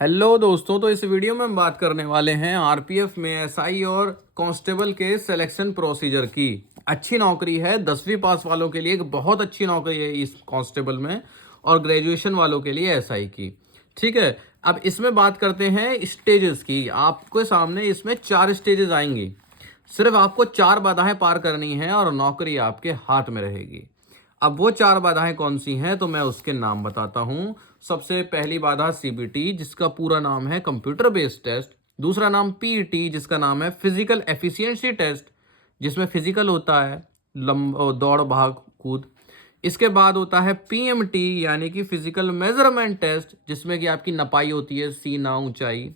Hello दोस्तों, तो इस वीडियो में हम बात करने वाले हैं आरपीएफ में एसआई और कांस्टेबल के सिलेक्शन प्रोसीजर की। अच्छी नौकरी है, 10वीं पास वालों के लिए एक बहुत अच्छी नौकरी है इस कांस्टेबल में, और ग्रेजुएशन वालों के लिए एसआई की। ठीक है, अब इसमें बात करते हैं स्टेजेस की। आपके सामने इसमें 4 स्टेजेस आएंगी। सिर्फ आपको 4 बाधाएं पार करनी है और नौकरी आपके हाथ में रहेगी। अब वो 4 बाधाएं कौन सी हैं, तो मैं उसके नाम बताता हूं। सबसे पहली बाधा सीबीटी, जिसका पूरा नाम है कंप्यूटर बेस्ड टेस्ट। दूसरा नाम पीईटी, जिसका नाम है फिजिकल एफिशिएंसी टेस्ट, जिसमें फिजिकल होता है, दौड़ भाग कूद। इसके बाद होता है पीएमटी यानी कि फिजिकल मेजरमेंट टेस्ट, जिसमें कि आपकी नपाई होती है, सीना ऊंचाई।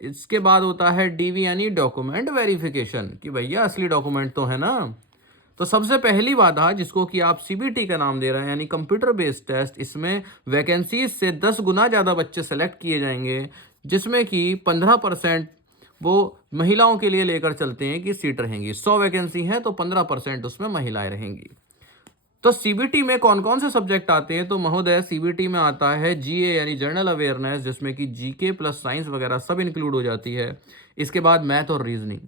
इसके बाद होता है डीवी यानी डॉक्यूमेंट वेरिफिकेशन, कि भैया असली डॉक्यूमेंट तो है ना। तो सबसे पहली बाधा, जिसको कि आप सीबीटी का नाम दे रहे हैं यानी कंप्यूटर बेस्ड टेस्ट, इसमें वैकेंसीज से 10 गुना ज़्यादा बच्चे सेलेक्ट किए जाएंगे, जिसमें कि 15% वो महिलाओं के लिए लेकर चलते हैं कि सीट रहेंगी। 100 वैकेंसी है तो 15% उसमें महिलाएं रहेंगी। तो सीबीटी में कौन कौन से सब्जेक्ट आते हैं, तो महोदय सीबीटी में आता है जीए यानी जनरल अवेयरनेस, जिसमें कि जीके प्लस साइंस वगैरह सब इंक्लूड हो जाती है। इसके बाद मैथ और रीजनिंग।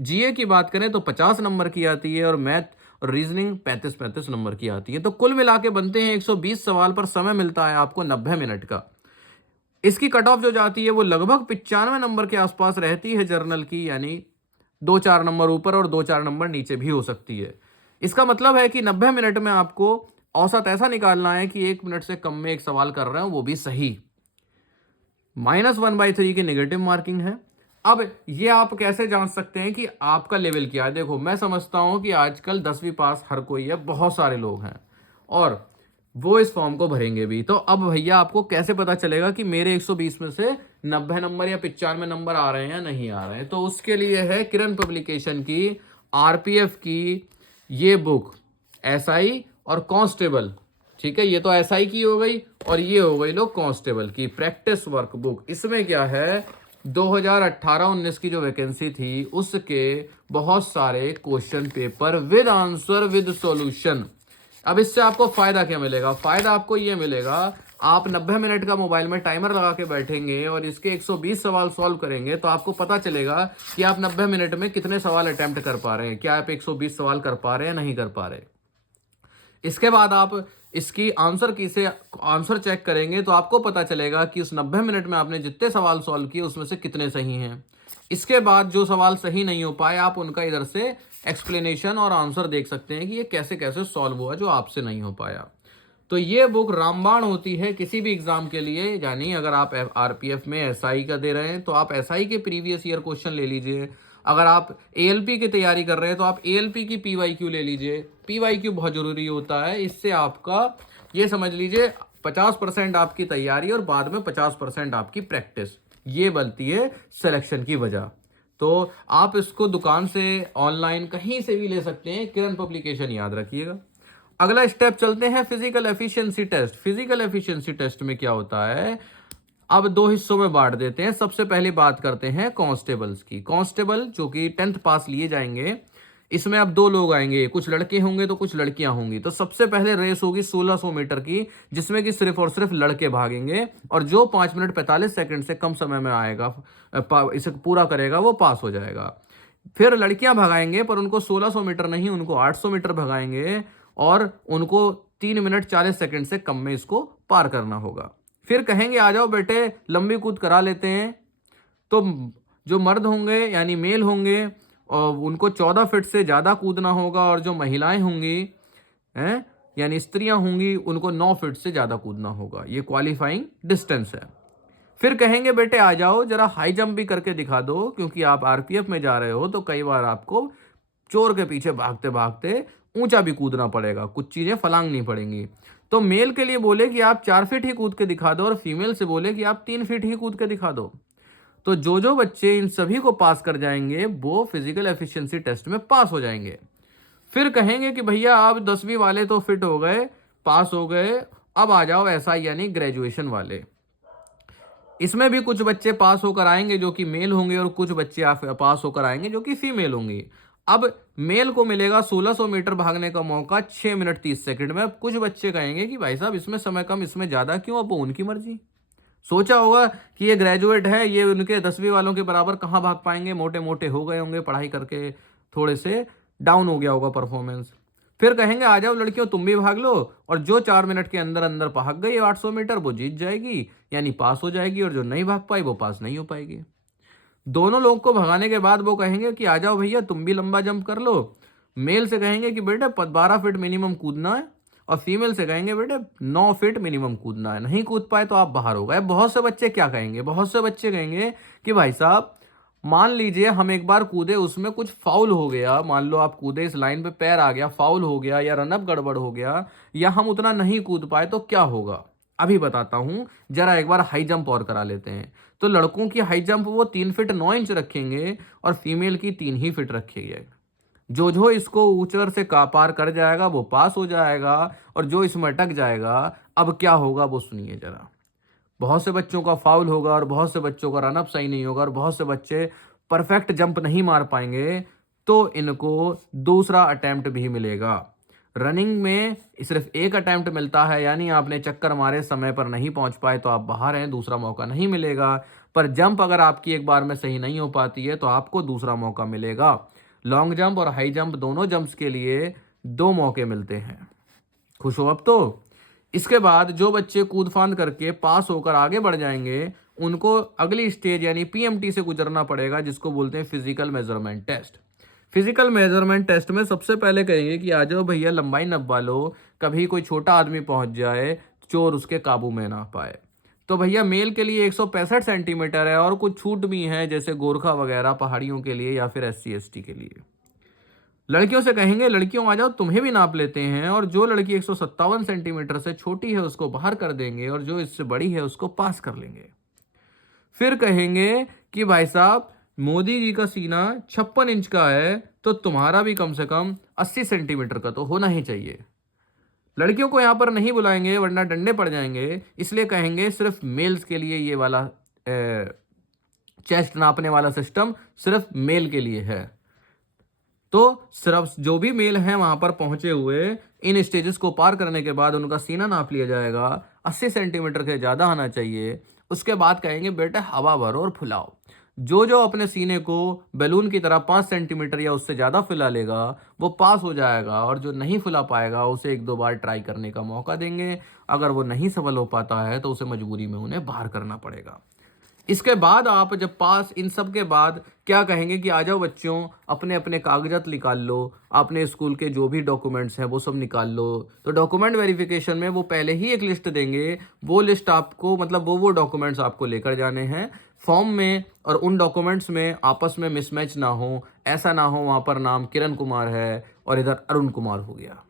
जीए की बात करें तो 50 नंबर की आती है, और मैथ और रीजनिंग 35-35 नंबर की आती है। तो कुल मिला के बनते हैं 120 सवाल, पर समय मिलता है आपको 90 मिनट का। इसकी कट ऑफ जो जाती है वो लगभग 95 नंबर के आसपास रहती है जर्नल की, यानी 2-4 नंबर ऊपर और 2-4 नंबर नीचे भी हो सकती है। इसका मतलब है कि 90 मिनट में आपको औसत ऐसा निकालना है कि 1 मिनट से कम में एक सवाल कर रहे हो, वो भी सही। -1/3 की नेगेटिव मार्किंग है। अब ये आप कैसे जान सकते हैं कि आपका लेवल क्या है? देखो, मैं समझता हूं कि आजकल 10वीं पास हर कोई है, बहुत सारे लोग हैं, और वो इस फॉर्म को भरेंगे भी। तो अब भैया आपको कैसे पता चलेगा कि मेरे 120 में से 90 नंबर या 95 नंबर आ रहे हैं या नहीं आ रहे हैं? तो उसके लिए है किरण पब्लिकेशन की आरपीएफ की ये बुक, एसआई और कांस्टेबल। ठीक है, ये तो एसआई की हो गई, और ये हो गई लो कांस्टेबल की प्रैक्टिस वर्क बुक। इसमें क्या है, 2018-19 की जो वैकेंसी थी उसके बहुत सारे question paper with answer with solution. अब इससे आपको फायदा क्या मिलेगा? फायदा आपको ये मिलेगा, आप 90 मिनट का मोबाइल में टाइमर लगा के बैठेंगे और इसके 120 सवाल सॉल्व करेंगे, तो आपको पता चलेगा कि आप 90 मिनट में कितने सवाल अटेम्प्ट कर पा रहे हैं, क्या आप 120 सवाल कर पा रहे हैं, नहीं कर पा रहे। इसके बाद आप इसकी आंसर की से आंसर चेक करेंगे, तो आपको पता चलेगा कि उस 90 मिनट में आपने जितने सवाल सॉल्व किए उसमें से कितने सही हैं। इसके बाद जो सवाल सही नहीं हो पाए, आप उनका इधर से एक्सप्लेनेशन और आंसर देख सकते हैं कि ये कैसे कैसे सॉल्व हुआ जो आपसे नहीं हो पाया। तो ये बुक रामबाण होती है किसी भी एग्जाम के लिए। यानी अगर आप आरपीएफ में एसआई का दे रहे हैं तो आप एसआई के प्रीवियस ईयर क्वेश्चन ले लीजिए। अगर आप एएलपी की तैयारी कर रहे हैं तो आप एएलपी की पीवाईक्यू ले लीजिए। पीवाईक्यू बहुत जरूरी होता है, इससे आपका ये समझ लीजिए 50% आपकी तैयारी और बाद में 50% आपकी प्रैक्टिस, ये बनती है सिलेक्शन की वजह। तो आप इसको दुकान से, ऑनलाइन, कहीं से भी ले सकते हैं। किरण पब्लिकेशन याद रखिएगा। अगला स्टेप चलते हैं physical efficiency test. Physical efficiency test में क्या होता है, अब 2 हिस्सों में बांट देते हैं। सबसे पहले बात करते हैं कांस्टेबल्स की। कांस्टेबल जो कि 10th पास लिए जाएंगे, इसमें अब 2 लोग आएंगे, कुछ लड़के होंगे तो कुछ लड़कियां होंगी। तो सबसे पहले रेस होगी 1600 मीटर की, जिसमें कि सिर्फ और सिर्फ लड़के भागेंगे, और जो 5 मिनट 45 सेकंड से कम समय में आएगा, इसे पूरा करेगा, वो पास हो जाएगा। फिर लड़कियां भगाएंगे, पर उनको 1600 मीटर नहीं, उनको 800 मीटर भगाएंगे, और उनको 3 मिनट 40 सेकंड से कम में इसको पार करना होगा। फिर कहेंगे आ जाओ बेटे लंबी कूद करा लेते हैं। तो जो मर्द होंगे यानी मेल होंगे, और उनको 14 फीट से ज़्यादा कूदना होगा, और जो महिलाएं होंगी हैं यानी स्त्रियां होंगी, उनको 9 फीट से ज़्यादा कूदना होगा। ये क्वालिफाइंग डिस्टेंस है। फिर कहेंगे बेटे आ जाओ जरा हाई जंप भी करके दिखा दो, क्योंकि आप आरपीएफ में जा रहे हो तो कई बार आपको चोर के पीछे भागते भागते ऊंचा भी कूदना पड़ेगा, कुछ चीजें फलांगनी पड़ेंगी। तो मेल के लिए बोले कि आप 4 फीट ही कूद के दिखा दो, और फीमेल से बोले कि आप 3 फीट ही कूद के दिखा दो। तो जो जो बच्चे इन सभी को पास कर जाएंगे वो फिजिकल एफिशिएंसी टेस्ट में पास हो जाएंगे। फिर कहेंगे कि भैया आप 10वीं वाले तो फिट हो गए, पास हो गए, अब आ जाओ ऐसा यानी ग्रेजुएशन वाले। इसमें भी कुछ बच्चे पास होकर आएंगे जो कि मेल होंगे, और कुछ बच्चे पास होकर आएंगे जो कि फीमेल होंगी। अब मेल को मिलेगा 1600 मीटर भागने का मौका 6 मिनट 30 सेकंड में। अब कुछ बच्चे कहेंगे कि भाई साहब इसमें समय कम, इसमें ज्यादा क्यों? अब वो उनकी मर्जी। सोचा होगा कि ये ग्रेजुएट है, ये उनके 10वीं वालों के बराबर कहाँ भाग पाएंगे, मोटे मोटे हो गए होंगे पढ़ाई करके, थोड़े से डाउन हो गया होगा परफॉर्मेंस। फिर कहेंगे आ जाओ लड़कियों तुम भी भाग लो, और जो 4 मिनट के अंदर अंदर भाग गई 800 मीटर वो जीत जाएगी, यानी पास हो जाएगी, और जो नहीं भाग पाई वो पास नहीं हो पाएगी। दोनों लोग को भगाने के बाद वो कहेंगे कि आ जाओ भैया तुम भी लंबा जंप कर लो। मेल से कहेंगे कि बेटे 12 फीट मिनिमम कूदना है, और फीमेल से कहेंगे बेटे 9 फीट मिनिमम कूदना है, नहीं कूद पाए तो आप बाहर हो गए। बहुत से बच्चे क्या कहेंगे, बहुत से बच्चे कहेंगे कि भाई साहब मान लीजिए हम एक बार कूदे, उसमें कुछ फाउल हो गया, मान लो आप कूदे इस लाइन पे पैर आ गया, फाउल हो गया या रनअप गड़बड़ हो गया, या हम उतना नहीं कूद पाए तो क्या होगा। अभी बताता हूं, जरा एक बार हाई जंप और करा लेते हैं। तो लड़कों की हाई जंप वो 3 फीट 9 इंच रखेंगे, और फीमेल की 3 ही फीट रखेंगे। जो इसको ऊंचर से पार कर जाएगा वो पास हो जाएगा, और जो इसमें अटक जाएगा अब क्या होगा वो सुनिए जरा। बहुत से बच्चों का फाउल होगा, और बहुत से बच्चों का रनअप सही नहीं होगा, और बहुत से बच्चे परफेक्ट जंप नहीं मार पाएंगे, तो इनको दूसरा अटेम्प्ट भी मिलेगा। रनिंग में सिर्फ एक अटेम्प्ट मिलता है, यानी आपने चक्कर मारे समय पर नहीं पहुंच पाए तो आप बाहर हैं, दूसरा मौका नहीं मिलेगा। पर जंप अगर आपकी एक बार में सही नहीं हो पाती है तो आपको दूसरा मौका मिलेगा। लॉन्ग जंप और हाई जंप दोनों जंप्स के लिए 2 मौके मिलते हैं। खुश हो अब तो। इसके बाद जो बच्चे कूद फांद करके पास होकर आगे बढ़ जाएंगे, उनको अगली स्टेज यानी पीएमटी से गुजरना पड़ेगा, जिसको बोलते हैं physical measurement test. Physical measurement test में सबसे पहले कहेंगे कि आ जाओ भैया लंबाई नपवा लो, कभी कोई छोटा आदमी पहुंच जाए, चोर उसके काबू में ना पाए। तो भैया मेल के लिए 165 सेंटीमीटर है, और कुछ छूट भी है जैसे गोरखा वगैरह पहाड़ियों के लिए या फिर SC ST के लिए। लड़कियों से कहेंगे लड़कियों आ जाओ तुम्हें भी नाप लेते हैं, और जो लड़की 157 सेंटीमीटर से छोटी है उसको बाहर कर देंगे, और जो इससे बड़ी है उसको पास कर लेंगे। फिर कहेंगे कि भाई साहब मोदी जी का सीना 56 इंच का है, तो तुम्हारा भी कम से कम 80 सेंटीमीटर का तो होना ही चाहिए। लड़कियों को यहां पर नहीं बुलाएंगे वरना डंडे पड़ जाएंगे, इसलिए कहेंगे सिर्फ मेल्स के लिए ये वाला चेस्ट नापने वाला सिस्टम सिर्फ मेल के लिए है। तो सिर्फ जो भी मेल हैं वहां पर पहुंचे हुए, इन स्टेजेस को पार करने के बाद उनका सीना नाप लिया जाएगा, 80 सेंटीमीटर के ज़्यादा आना चाहिए। उसके बाद कहेंगे बेटा हवा भरो और फुलाओ। जो अपने सीने को बैलून की तरह 5 सेंटीमीटर या उससे ज़्यादा फुला लेगा वो पास हो जाएगा, और जो नहीं फुला पाएगा उसे 1-2 बार ट्राई करने का मौका देंगे। अगर वो नहीं सफल हो पाता है तो उसे मजबूरी में उन्हें बाहर करना पड़ेगा। इसके बाद आप जब पास, इन सब के बाद क्या कहेंगे कि आ जाओ बच्चों अपने अपने कागजात निकाल लो, अपने स्कूल के जो भी डॉक्यूमेंट्स हैं वो सब निकाल लो। तो डॉक्यूमेंट वेरिफिकेशन में वो पहले ही एक लिस्ट देंगे, वो लिस्ट आपको मतलब वो डॉक्यूमेंट्स आपको लेकर जाने हैं फॉर्म में, और उन डॉक्यूमेंट्स में आपस में मिसमैच ना हो, ऐसा ना हो वहाँ पर नाम किरण कुमार है और इधर अरुण कुमार हो गया।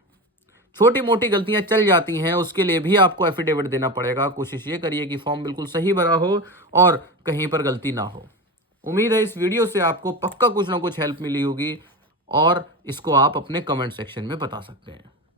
छोटी मोटी गलतियां चल जाती हैं, उसके लिए भी आपको एफिडेविट देना पड़ेगा। कोशिश ये करिए कि फॉर्म बिल्कुल सही भरा हो और कहीं पर गलती ना हो। उम्मीद है इस वीडियो से आपको पक्का कुछ ना कुछ हेल्प मिली होगी, और इसको आप अपने कमेंट सेक्शन में बता सकते हैं।